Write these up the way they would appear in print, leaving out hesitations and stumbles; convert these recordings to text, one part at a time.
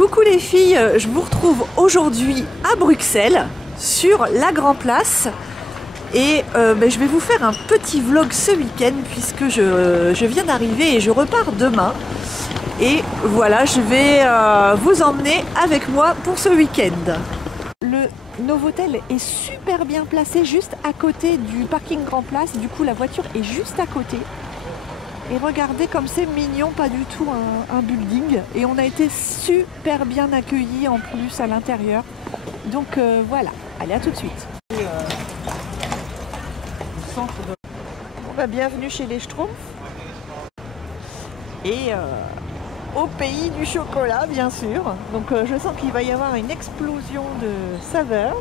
Coucou les filles, je vous retrouve aujourd'hui à Bruxelles sur la Grand Place et je vais vous faire un petit vlog ce week-end puisque je viens d'arriver et je repars demain et voilà, je vais vous emmener avec moi pour ce week-end. Le Novotel est super bien placé juste à côté du parking Grand Place, du coup la voiture est juste à côté. Et regardez comme c'est mignon, pas du tout un building. Et on a été super bien accueillis en plus à l'intérieur. Donc voilà, allez à tout de suite. Bienvenue chez les Schtroumpfs. Et au pays du chocolat bien sûr. Donc je sens qu'il va y avoir une explosion de saveurs.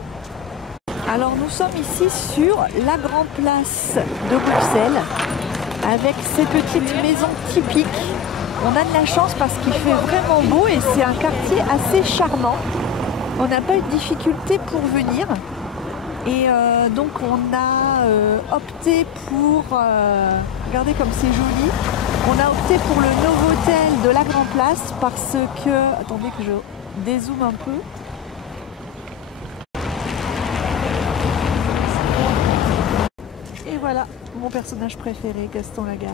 Alors nous sommes ici sur la Grand Place de Bruxelles. Avec ces petites maisons typiques. On a de la chance parce qu'il fait vraiment beau et c'est un quartier assez charmant. On n'a pas eu de difficulté pour venir. Et donc on a opté pour... regardez comme c'est joli. On a opté pour le Novotel de la Grand Place parce que... Attendez que je dézoome un peu. Et voilà, mon personnage préféré, Gaston Lagaffe.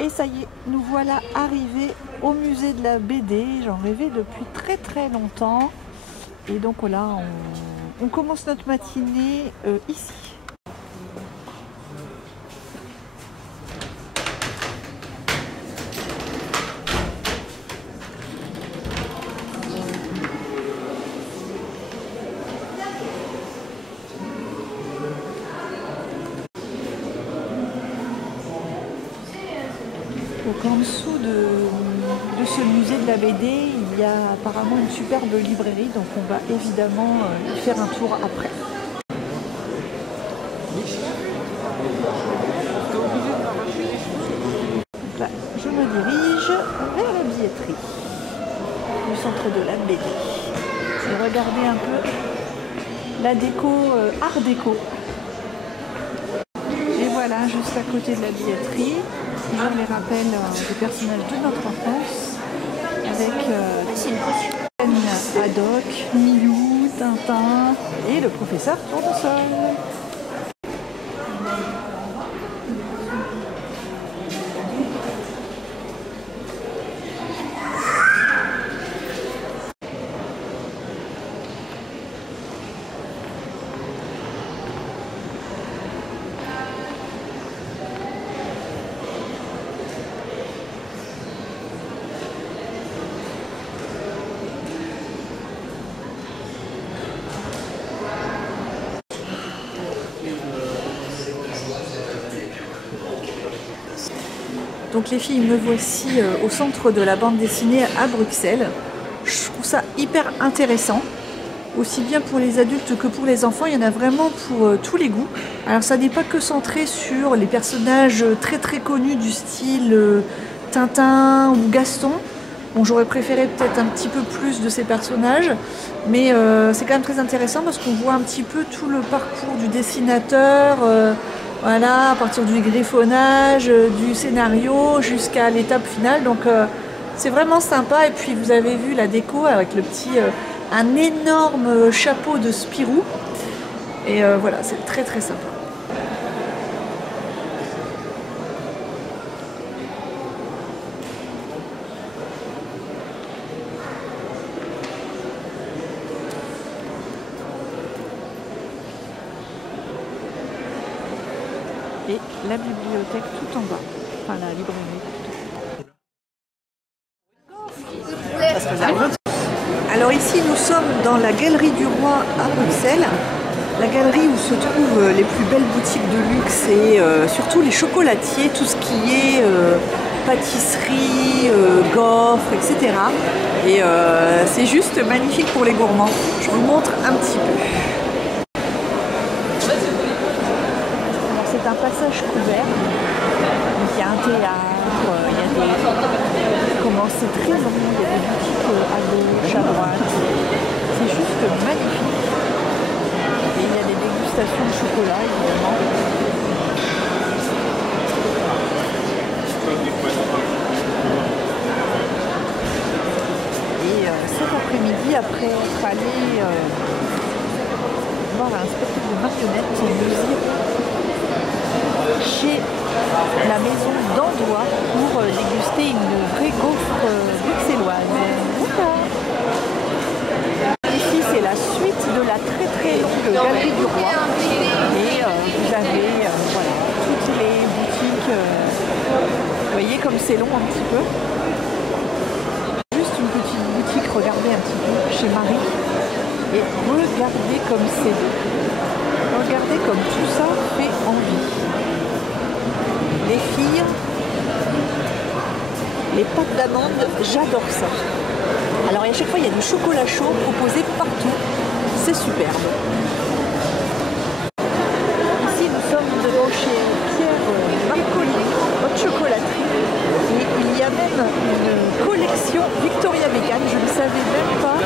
Et ça y est, nous voilà arrivés au musée de la BD. J'en rêvais depuis très longtemps. Et donc là, on commence notre matinée ici. Donc en dessous de ce musée de la BD, il y a apparemment une superbe librairie, donc on va évidemment y faire un tour après. Donc là, je me dirige vers la billetterie du centre de la BD. Et regardez un peu la déco, art déco. Et voilà, juste à côté de la billetterie, toujours les rappels des personnages de notre enfance avec Haddock, Milou, Tintin et le professeur Tournesol. Donc les filles, me voici au centre de la bande dessinée à Bruxelles. Je trouve ça hyper intéressant, aussi bien pour les adultes que pour les enfants. Il y en a vraiment pour tous les goûts. Alors ça n'est pas que centré sur les personnages très connus du style Tintin ou Gaston. Bon, j'aurais préféré peut-être un petit peu plus de ces personnages, mais c'est quand même très intéressant parce qu'on voit un petit peu tout le parcours du dessinateur. Voilà, à partir du griffonnage, du scénario jusqu'à l'étape finale. Donc c'est vraiment sympa. Et puis vous avez vu la déco avec le petit, un énorme chapeau de Spirou. Et voilà, c'est très sympa. Et la bibliothèque tout en bas, enfin la librairie tout en bas. Alors ici nous sommes dans la Galerie du Roi à Bruxelles, la galerie où se trouvent les plus belles boutiques de luxe et surtout les chocolatiers, tout ce qui est pâtisserie, gaufres, etc. Et c'est juste magnifique pour les gourmands. Je vous montre un petit peu. C'est un passage couvert, donc il y a un théâtre, il y a des... Comment c'est très long, il y a des boutiques à gauche, à droite, c'est juste magnifique. Et il y a des dégustations de chocolat évidemment. aujourd'hui, après être allé voir un spectacle de marionnettes, nous irons chez la maison d'Andois pour déguster une vraie gaufre bruxelloise. Voilà. Ici, c'est la suite de la très longue galerie du roi. Et vous avez voilà, toutes les boutiques. Vous voyez comme c'est long un petit peu. Juste une petite boutique, regardez un petit peu chez Marie. Et regardez comme c'est beau. Regardez comme tout ça fait envie. Les filles, les pâtes d'amande, j'adore ça. Alors à chaque fois il y a du chocolat chaud proposé partout, c'est superbe. Ici nous sommes devant chez Pierre Marcolini, haute chocolaterie, et il y a même une collection Victoria Beckham, je ne savais même pas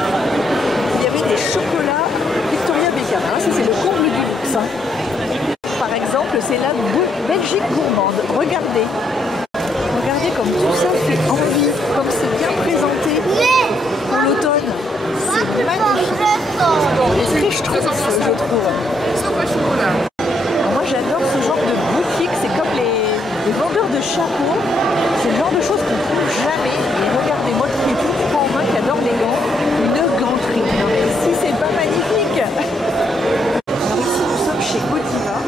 qu'il y avait des chocolats Victoria Beckham. Hein, ça c'est le comble du luxe. Hein. Par exemple, c'est la Belgique gourmande. Regardez. Regardez comme tout ça fait envie, comme c'est bien présenté pour l'automne. C'est magnifique. C'est très schtroumpf, je trouve. Alors moi, j'adore ce genre de boutique. C'est comme les vendeurs de chapeaux. C'est le genre de choses qu'on ne trouve jamais. Et regardez, moi qui ai tout en main, qui adore les gants, une ganterie. Non mais ici, c'est pas magnifique. Alors ici, nous sommes chez Godiva.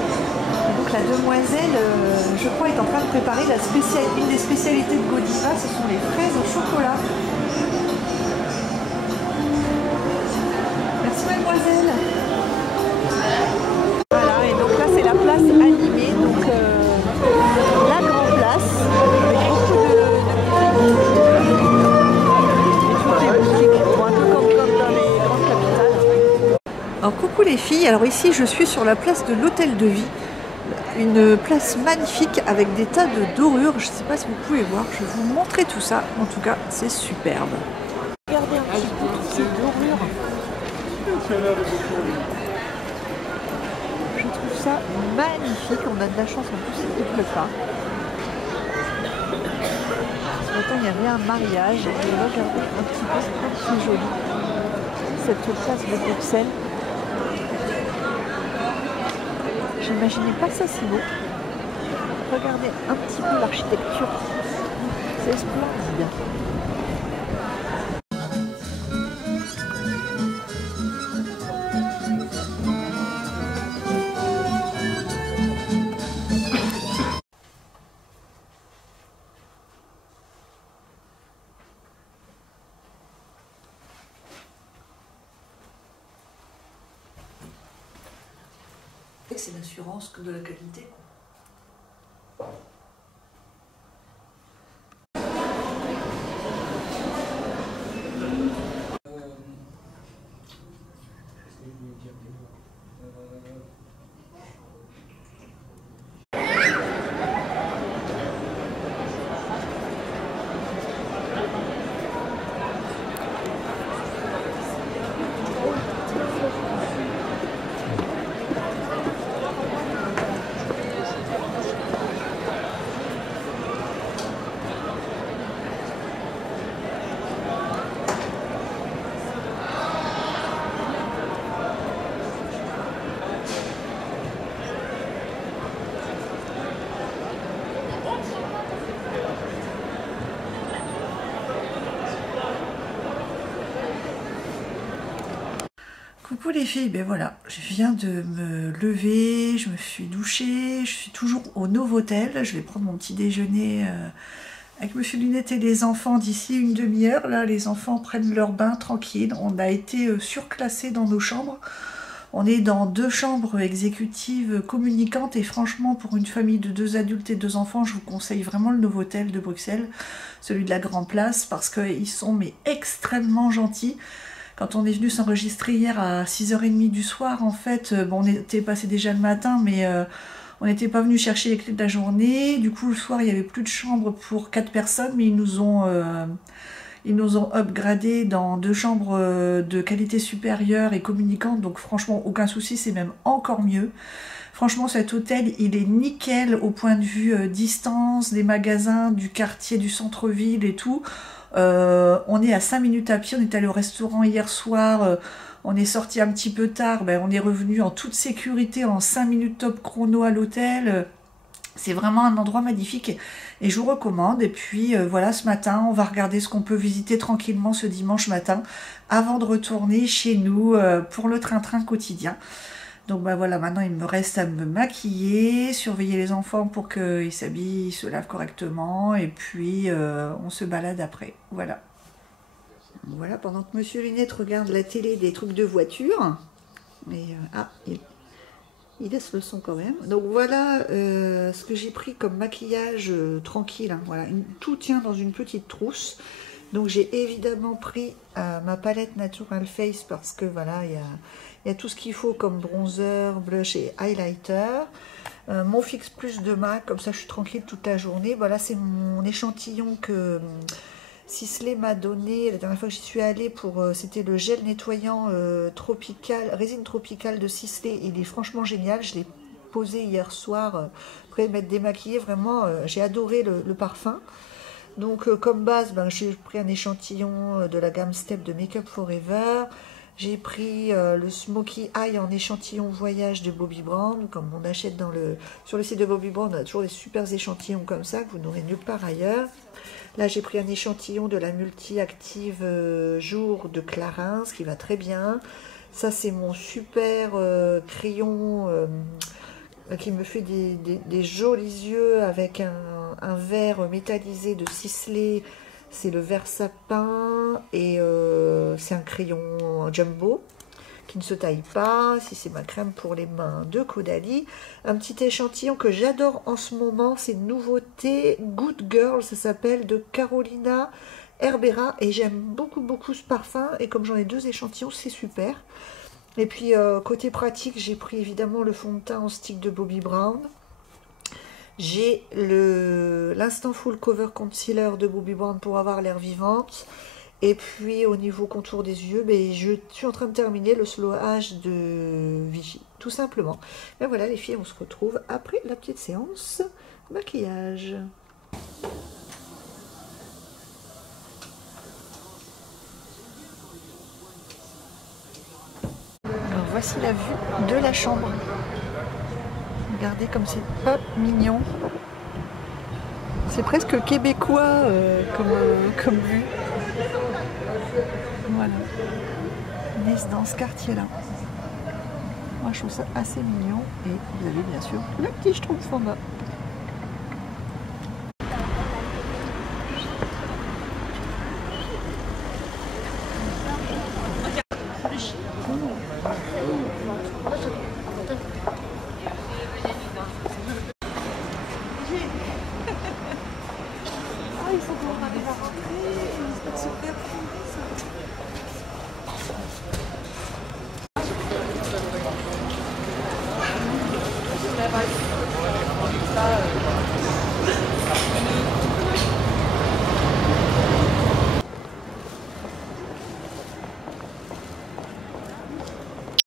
La demoiselle, je crois, est en train de préparer une des spécialités de Godiva, ce sont les fraises au chocolat. Merci mademoiselle. Voilà, et donc là c'est la place animée, donc la grande place, avec beaucoup de boutiques, un peu comme dans les grandes capitales. Alors coucou les filles, alors ici je suis sur la place de l'Hôtel de Vie. Une place magnifique avec des tas de dorures. Je ne sais pas si vous pouvez voir, je vais vous montrer tout ça. En tout cas, c'est superbe. Regardez un petit peu toutes ces dorures. Je trouve ça magnifique. On a de la chance en plus, il ne pleut pas. Ce matin, il y avait un mariage. Et regardez un petit peu, c'est très joli. Cette place de Bruxelles. J'imaginais pas ça si beau. Regardez un petit peu l'architecture. C'est splendide. C'est l'assurance que de la qualité. Coucou les filles, ben voilà, je viens de me lever, je me suis douchée, je suis toujours au Novotel, je vais prendre mon petit déjeuner avec Monsieur Lunette et les enfants d'ici une demi-heure. Là, les enfants prennent leur bain tranquille, on a été surclassés dans nos chambres. On est dans 2 chambres exécutives communicantes et franchement, pour une famille de 2 adultes et 2 enfants, je vous conseille vraiment le Novotel de Bruxelles, celui de la Grand Place, parce qu'ils sont mais extrêmement gentils. Quand on est venu s'enregistrer hier à 6h30 du soir, en fait, bon, on était passé déjà le matin, mais on n'était pas venu chercher les clés de la journée. Du coup, le soir, il n'y avait plus de chambre pour 4 personnes, mais ils nous ont upgradé dans 2 chambres de qualité supérieure et communicantes. Donc franchement, aucun souci, c'est même encore mieux. Franchement, cet hôtel, il est nickel au point de vue distance, des magasins, du quartier, du centre-ville et tout. On est à 5 minutes à pied, on est allé au restaurant hier soir, on est sorti un petit peu tard, ben, on est revenu en toute sécurité en 5 minutes top chrono à l'hôtel. C'est vraiment un endroit magnifique et je vous recommande. Et puis voilà, ce matin, on va regarder ce qu'on peut visiter tranquillement ce dimanche matin avant de retourner chez nous pour le train-train quotidien. Donc bah voilà, maintenant il me reste à me maquiller, surveiller les enfants pour qu'ils s'habillent, ils se lavent correctement et puis on se balade après. Voilà. Voilà, pendant que Monsieur Lunette regarde la télé des trucs de voiture. Et, il laisse le son quand même. Donc voilà ce que j'ai pris comme maquillage tranquille. Hein, voilà, tout tient dans une petite trousse. Donc j'ai évidemment pris ma palette Natural Face parce que voilà, il y a tout ce qu'il faut comme bronzer, blush et highlighter. Mon Fix Plus de MAC, comme ça je suis tranquille toute la journée. Voilà, c'est mon échantillon que Sisley m'a donné la dernière fois que j'y suis allée pour c'était le gel nettoyant tropical, résine tropicale de Sisley. Il est franchement génial. Je l'ai posé hier soir après m'être démaquillée. Vraiment, j'ai adoré le parfum. Donc comme base, ben, j'ai pris un échantillon de la gamme Step de Make Up Forever. J'ai pris le Smoky Eye en échantillon voyage de Bobbi Brown. Comme on achète sur le site de Bobbi Brown, on a toujours des super échantillons comme ça que vous n'aurez nulle part ailleurs. Là, j'ai pris un échantillon de la multi-active jour de Clarins, qui va très bien. Ça, c'est mon super crayon qui me fait des jolis yeux avec un verre métallisé de Sisley. C'est le vert sapin et c'est un crayon jumbo qui ne se taille pas. Si c'est ma crème pour les mains de Caudalie. Un petit échantillon que j'adore en ce moment, c'est une nouveauté Good Girl, ça s'appelle, de Carolina Herrera. Et j'aime beaucoup ce parfum. Et comme j'en ai 2 échantillons, c'est super. Et puis côté pratique, j'ai pris évidemment le fond de teint en stick de Bobbi Brown. J'ai l'Instant Full Cover Concealer de Bobbi Brown pour avoir l'air vivante. Et puis au niveau contour des yeux, ben, je suis en train de terminer le Slow Age de Vichy, tout simplement. Et voilà les filles, on se retrouve après la petite séance maquillage. Alors voici la vue de la chambre. Regardez comme c'est pas mignon. C'est presque québécois comme vue. Voilà. On est dans ce quartier-là. Moi, je trouve ça assez mignon. Et vous avez bien sûr le petit schtroumpf en bas.